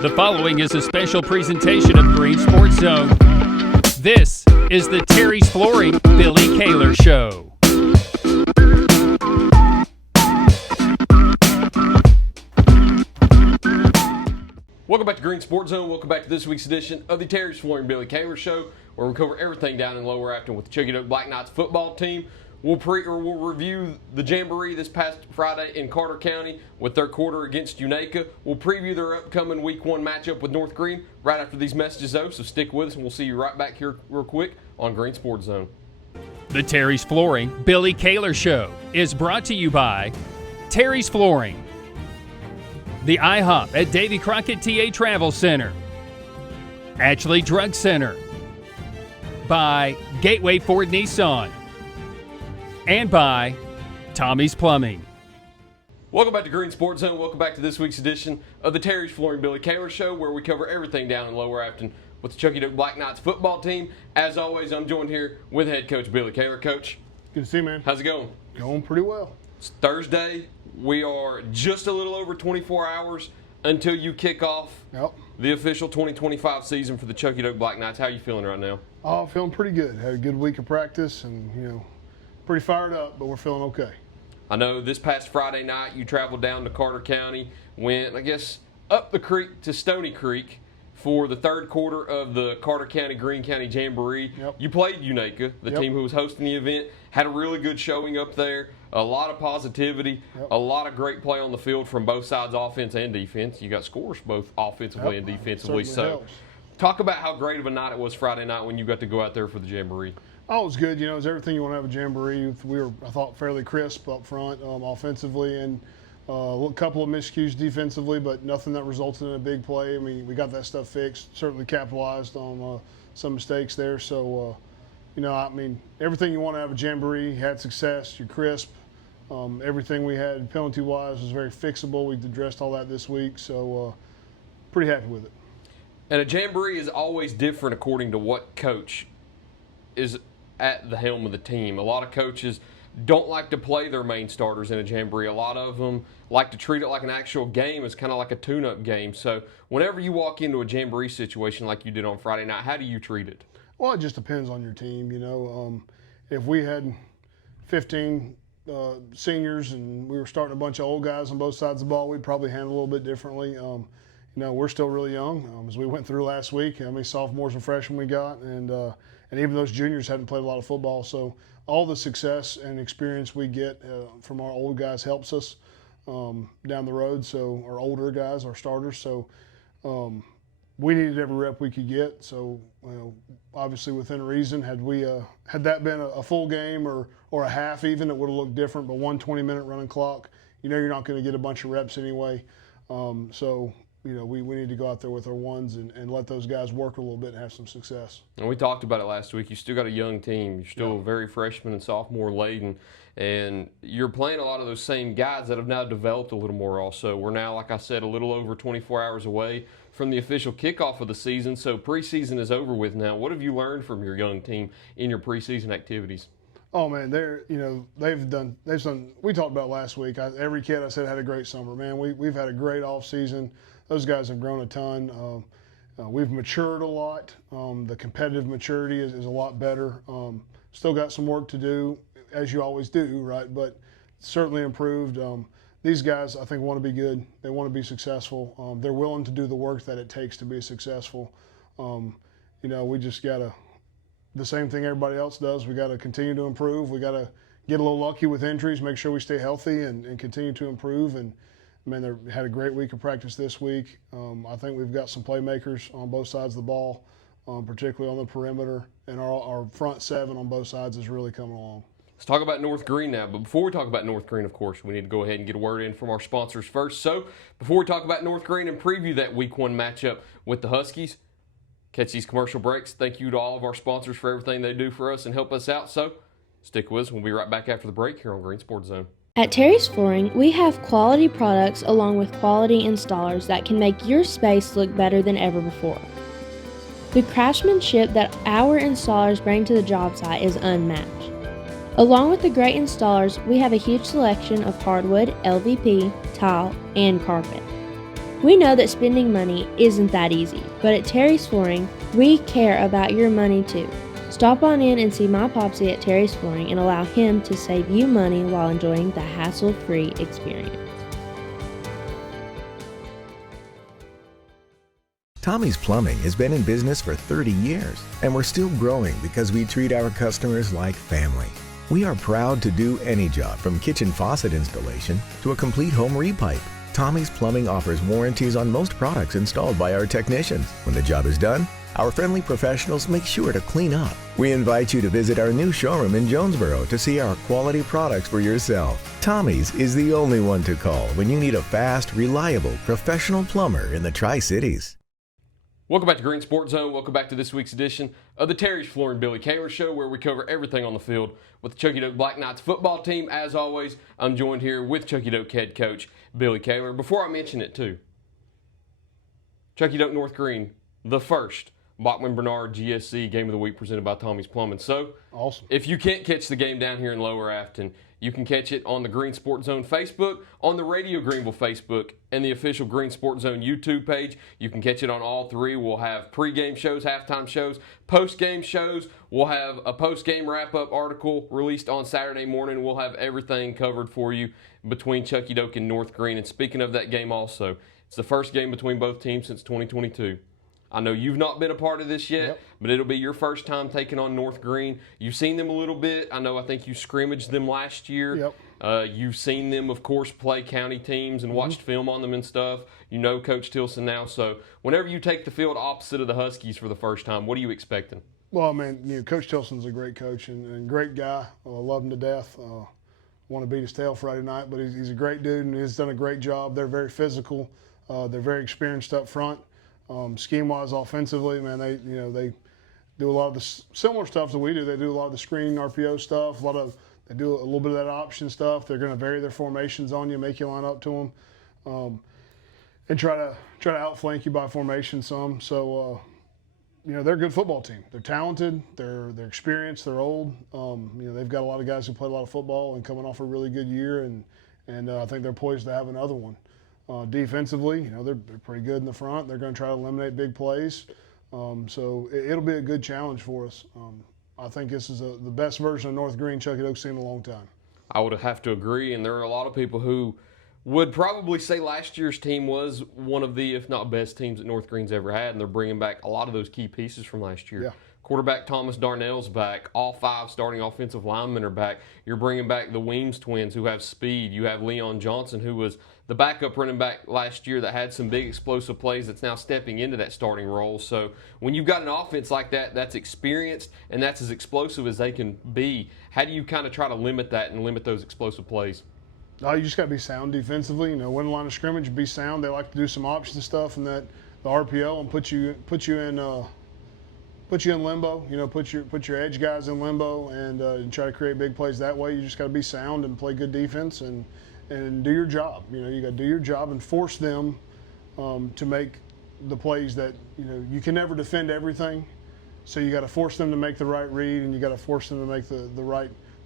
The following is a special presentation of Greene Sports Zone. This is the Terry's Flooring Billy Kaylor Show. Welcome back to Greene Sports Zone. Welcome back to this week's edition of the Terry's Flooring Billy Kaylor Show, where we cover everything down in Lower Afton with the Chuckey-Doak Black Knights football team. We'll review the Jamboree this past Friday in Carter County with their quarter against Unaka. We'll preview their upcoming Week 1 matchup with North Greene right after these messages, though, so stick with us, and we'll see you right back here real quick on Greene Sports Zone. The Terry's Flooring Billy Kaylor Show is brought to you by Terry's Flooring, the IHOP at Davy Crockett TA Travel Center, Ashley Drug Center, by Gateway Ford Nissan, and by Tommie's Plumbing. Welcome back to Greene Sports Zone. Welcome back to this week's edition of the Terry's Flooring Billy Kaylor Show, where we cover everything down in Lower Afton with the Chuckey-Doak Black Knights football team. As always, I'm joined here with head coach Billy Kaylor. Coach, good to see you, man. How's it going? Going pretty well. It's Thursday. We are just a little over 24 hours until you kick off the official 2025 season for the Chuckey-Doak Black Knights. How are you feeling right now? Oh, feeling pretty good. Had a good week of practice and, pretty fired up, but we're feeling okay. I know this past Friday night you traveled down to Carter County, went, up the creek to Stony Creek for the third quarter of the Carter County, Greene County Jamboree. Yep. You played Unaka, the team who was hosting the event, had a really good showing up there, a lot of positivity, a lot of great play on the field from both sides, offense and defense. You got scores both offensively and defensively. So talk about how great of a night it was Friday night when you got to go out there for the Jamboree. Oh, it was good. It was everything you want to have a Jamboree. We were, I thought, fairly crisp up front offensively, and a couple of miscues defensively, but nothing that resulted in a big play. I mean, we got that stuff fixed, certainly capitalized on some mistakes there. So, everything you want to have a Jamboree, had success, you're crisp. Everything we had penalty-wise was very fixable. We've addressed all that this week, so pretty happy with it. And a Jamboree is always different according to what coach is at the helm of the team. A lot of coaches don't like to play their main starters in a Jamboree. A lot of them like to treat it like an actual game. It's kind of like a tune-up game. So whenever you walk into a Jamboree situation like you did on Friday night, how do you treat it? Well, it just depends on your team. If we had 15 seniors and we were starting a bunch of old guys on both sides of the ball, we'd probably handle it a little bit differently. We're still really young. As we went through last week, how many sophomores and freshmen we got, and even those juniors hadn't played a lot of football. So all the success and experience we get from our old guys helps us down the road. So our older guys, our starters. So we needed every rep we could get. So obviously within reason, had that been a full game or a half even, it would have looked different. But 20-minute running clock, you're not going to get a bunch of reps anyway. We need to go out there with our ones and let those guys work a little bit and have some success. And we talked about it last week. You still got a young team. You're still very freshman and sophomore laden. And you're playing a lot of those same guys that have now developed a little more also. We're now, like I said, a little over 24 hours away from the official kickoff of the season. So preseason is over with now. What have you learned from your young team in your preseason activities? Oh man, they've done. We talked about last week. Every kid I said had a great summer. Man, we've had a great off season. Those guys have grown a ton. We've matured a lot. The competitive maturity is a lot better. Still got some work to do, as you always do, right? But certainly improved. These guys, I think, want to be good. They want to be successful. They're willing to do the work that it takes to be successful. We just got to, the same thing everybody else does. We got to continue to improve. We got to get a little lucky with injuries, make sure we stay healthy and continue to improve. And they had a great week of practice this week. I think we've got some playmakers on both sides of the ball, particularly on the perimeter, and our front seven on both sides is really coming along. Let's talk about North Greene now. But before we talk about North Greene, of course, we need to go ahead and get a word in from our sponsors first. So before we talk about North Greene and preview that Week 1 matchup with the Huskies, catch these commercial breaks. Thank you to all of our sponsors for everything they do for us and help us out. So stick with us. We'll be right back after the break here on Greene Sports Zone. At Terry's Flooring, we have quality products along with quality installers that can make your space look better than ever before. The craftsmanship that our installers bring to the job site is unmatched. Along with the great installers, we have a huge selection of hardwood, LVP, tile, and carpet. We know that spending money isn't that easy, but at Terry's Flooring, we care about your money too. Stop on in and see my Popsy at Terry's Flooring and allow him to save you money while enjoying the hassle-free experience. Tommie's Plumbing has been in business for 30 years, and we're still growing because we treat our customers like family. We are proud to do any job from kitchen faucet installation to a complete home repipe. Tommie's Plumbing offers warranties on most products installed by our technicians. When the job is done, our friendly professionals make sure to clean up. We invite you to visit our new showroom in Jonesboro to see our quality products for yourself. Tommie's is the only one to call when you need a fast, reliable, professional plumber in the Tri-Cities. Welcome back to Green Sports Zone. Welcome back to this week's edition of the Terry's Flooring Billy Kaylor Show, where we cover everything on the field with the Chuckey-Doak Black Knights football team. As always, I'm joined here with Chuckey-Doak head coach Billy Kaylor. Before I mention it, too, Chuckey-Doak North Greene, the first Bachman Bernard GSC Game of the Week presented by Tommie's Plumbing. So, awesome. If you can't catch the game down here in Lower Afton, you can catch it on the Green Sports Zone Facebook, on the Radio Greenville Facebook, and the official Green Sports Zone YouTube page. You can catch it on all three. We'll have pregame shows, halftime shows, postgame shows. We'll have a postgame wrap-up article released on Saturday morning. We'll have everything covered for you between Chuckey-Doak and North Greene. And speaking of that game also, it's the first game between both teams since 2022. I know you've not been a part of this yet, but it'll be your first time taking on North Greene. You've seen them a little bit. I think you scrimmaged them last year. You've seen them, of course, play county teams and watched film on them and stuff. You know Coach Tilson now. So whenever you take the field opposite of the Huskies for the first time, what are you expecting? Well, man, Coach Tilson's a great coach and great guy. I love him to death. Want to beat his tail Friday night, but he's a great dude and he's done a great job. They're very physical. They're very experienced up front. Scheme-wise, offensively, man, they do a lot of the similar stuff that we do. They do a lot of the screen RPO stuff. They do a little bit of that option stuff. They're going to vary their formations on you, make you line up to them, and try to outflank you by formation some. So, they're a good football team. They're talented. They're experienced. They're old. They've got a lot of guys who played a lot of football and coming off a really good year, and I think they're poised to have another one. Defensively, they're pretty good in the front. They're going to try to eliminate big plays. So it'll be a good challenge for us. I think this is the best version of North Greene Chuckey-Doak's seen in a long time. I would have to agree, and there are a lot of people who would probably say last year's team was one of the, if not best teams that North Greene's ever had, and they're bringing back a lot of those key pieces from last year. Yeah. Quarterback Thomas Darnell's back. All 5 starting offensive linemen are back. You're bringing back the Weems twins who have speed. You have Leon Johnson, who was the backup running back last year that had some big explosive plays that's now stepping into that starting role. So when you've got an offense like that that's experienced and that's as explosive as they can be, how do you kind of try to limit that and limit those explosive plays? You just got to be sound defensively. Win the line of scrimmage, be sound. They like to do some option stuff and the RPO and put you in limbo. Put your edge guys in limbo and try to create big plays that way. You just got to be sound and play good defense and do your job. You got to do your job and force them to make the plays that you can never defend everything. So you got to force them to make the right read and you got to force them to make the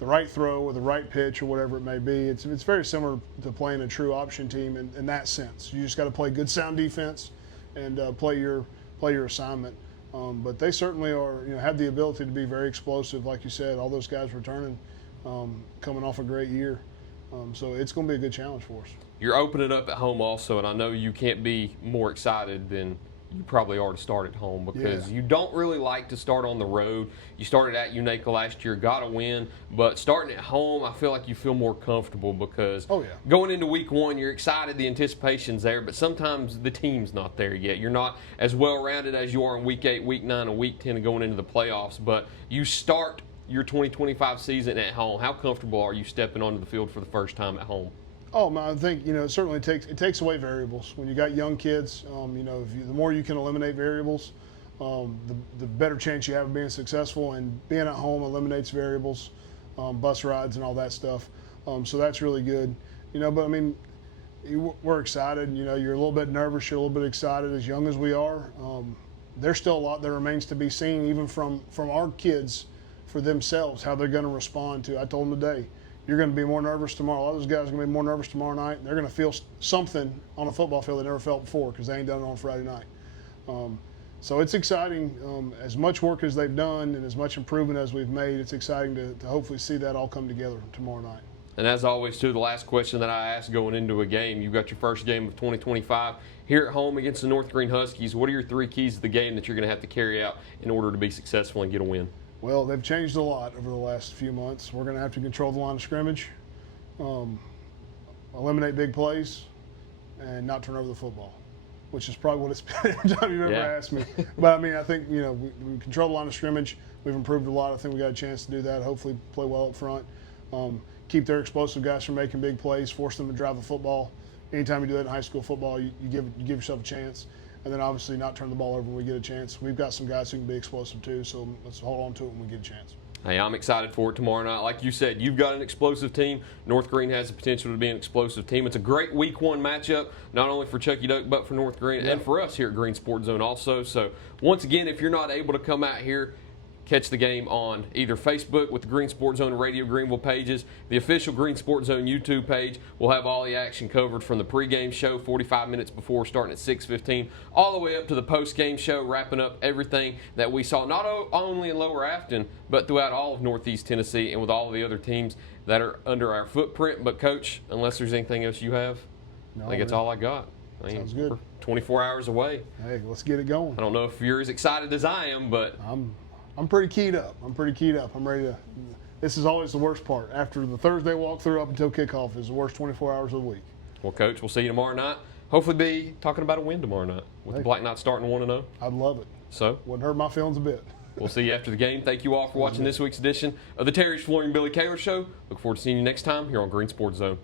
right throw or the right pitch or whatever it may be. It's very similar to playing a true option team in that sense. You just got to play good sound defense and play your assignment. But they certainly are, have the ability to be very explosive, like you said. All those guys returning, coming off a great year. So it's going to be a good challenge for us. You're opening up at home also, and I know you can't be more excited than you probably are to start at home because you don't really like to start on the road. You started at Unaka last year, got a win, but starting at home, I feel like you feel more comfortable because going into week 1, you're excited, the anticipation's there, but sometimes the team's not there yet. You're not as well-rounded as you are in week 8, week 9, and week 10 and going into the playoffs, but you start your 2025 season at home. How comfortable are you stepping onto the field for the first time at home? Oh man, I think it certainly takes away variables. When you got young kids, the more you can eliminate variables, the better chance you have of being successful. And being at home eliminates variables, bus rides and all that stuff. So that's really good. But I mean, we're excited. You're a little bit nervous. You're a little bit excited. As young as we are, there's still a lot that remains to be seen, even from our kids for themselves, how they're going to respond to. I told them today, you're going to be more nervous tomorrow. A lot of those guys are going to be more nervous tomorrow night. They're going to feel something on a football field they never felt before because they ain't done it on Friday night. So it's exciting. As much work as they've done and as much improvement as we've made, it's exciting to hopefully see that all come together tomorrow night. And as always, too, the last question that I ask going into a game, you've got your first game of 2025 here at home against the North Greene Huskies. What are your 3 keys to the game that you're going to have to carry out in order to be successful and get a win? Well, they've changed a lot over the last few months. We're going to have to control the line of scrimmage, eliminate big plays, and not turn over the football, which is probably what it's been every time you've ever asked me. But, I mean, I think, we control the line of scrimmage. We've improved a lot. I think we got a chance to do that, hopefully play well up front. Keep their explosive guys from making big plays, force them to drive the football. Anytime you do that in high school football, you give yourself a chance. And then obviously not turn the ball over when we get a chance. We've got some guys who can be explosive too, so let's hold on to it when we get a chance. Hey, I'm excited for it tomorrow night. Like you said, you've got an explosive team. North Greene has the potential to be an explosive team. It's a great Week 1 matchup, not only for Chuckey-Doak, but for North Greene and for us here at Green Sports Zone also. So once again, if you're not able to come out here, catch the game on either Facebook with the Green Sports Zone and Radio Greenville pages. The official Green Sports Zone YouTube page will have all the action covered from the pregame show 45 minutes before, starting at 6:15, all the way up to the postgame show, wrapping up everything that we saw not only in Lower Afton, but throughout all of Northeast Tennessee and with all of the other teams that are under our footprint. But, Coach, unless there's anything else you have, I think that's all I got. Sounds good. We're 24 hours away. Hey, let's get it going. I don't know if you're as excited as I am, but I'm pretty keyed up. I'm ready to. This is always the worst part. After the Thursday walkthrough up until kickoff is the worst 24 hours of the week. Well, Coach, we'll see you tomorrow night. Hopefully be talking about a win tomorrow night with the Black Knights starting 1-0. I'd love it. So? Wouldn't hurt my feelings a bit. We'll see you after the game. Thank you all for watching this week's edition of the Terry's Flooring Billy Kaylor Show. Look forward to seeing you next time here on Green Sports Zone.